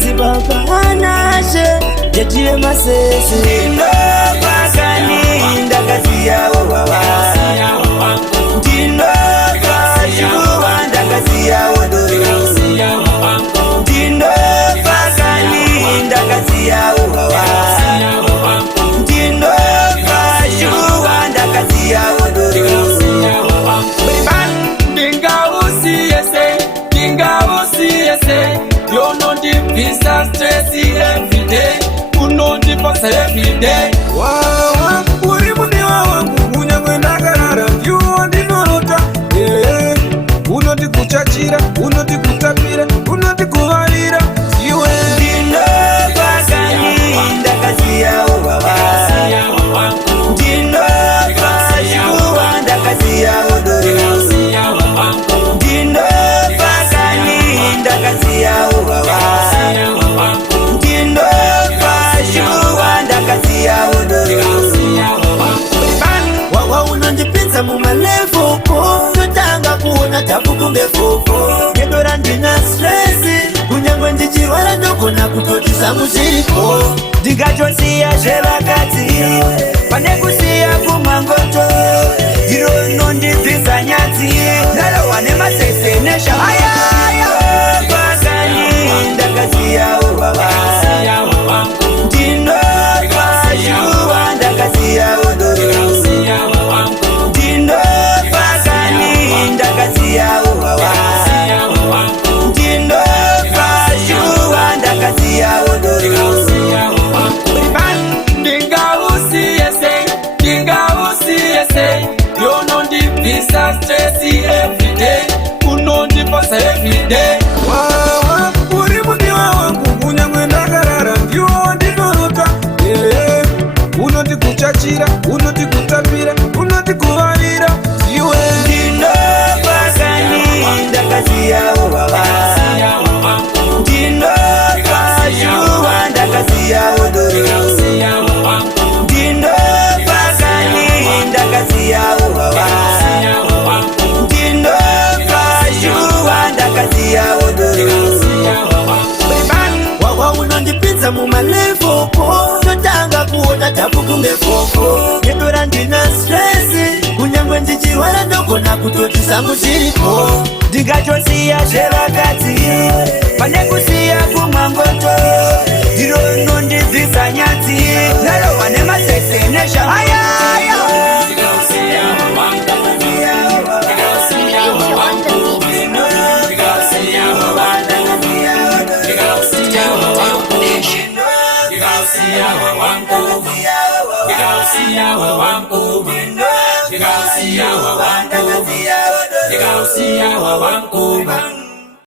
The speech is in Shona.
Mudzi baba anashe Jejile masese Ndinova kani ndakaziyawo baba Ndinova shuwa ndakaziyawo doro Ndinova kani ndakaziyawo baba Ndinova shuwa ndakaziyawo doro You know the peace and stress every day. You know the fuss every day. Wow, uri muni wangu unyangwe nagarara you want the nota. Yeah, uno di kuchachira, uno di kutapira, uno di kuvalira. You Ndinova kani ndakaziyawo baba Ndinova shuwa ndakaziyawo doro Ndinova kani ndakaziyawo baba Ndinova shuwa ndakaziyawo doro Wawa unondipinza mumalevo Totanga kuona tabu kumbe fofo Ngedora ndina stressi Kunyangwe ndichiwala ndogona kutotisa muziriko Ndingachosiya zvevakadzi Pane kusiya kumangoto Iro nondibvisa nyadzi Ndalowa nemasese neshamaya Pakani ndakaziyawo baba Ndinova shuwa ndakaziyawo doro Ndinova kani ndakaziyawo baba Ndinova shuwa ndakaziyawo doro you know the peace and stress every day. You know the fuss every day. Wow, uri muni wangu unyangwe nagarara you want the nota. Yeah, uno di kuchachira, uno di kutapira, uno di kuvalira. You Ndinova kani ndakaziyawo baba Ndinova shuwa ndakaziyawo doro Ndinova kani ndakaziyawo baba Ndinova shuwa ndakaziyawo doro Wawa unondipinza mumalevo Totanga kuona tabu kumbe fofo Ngedora ndina stressi Kunyangwe ndichiwala ndogona kutotisa muziriko Ndingachosiya zvevakadzi Pane kusiya kumangoto Iro nondibvisa nyadzi Ndalowa nemasese neshamaya see how I want to.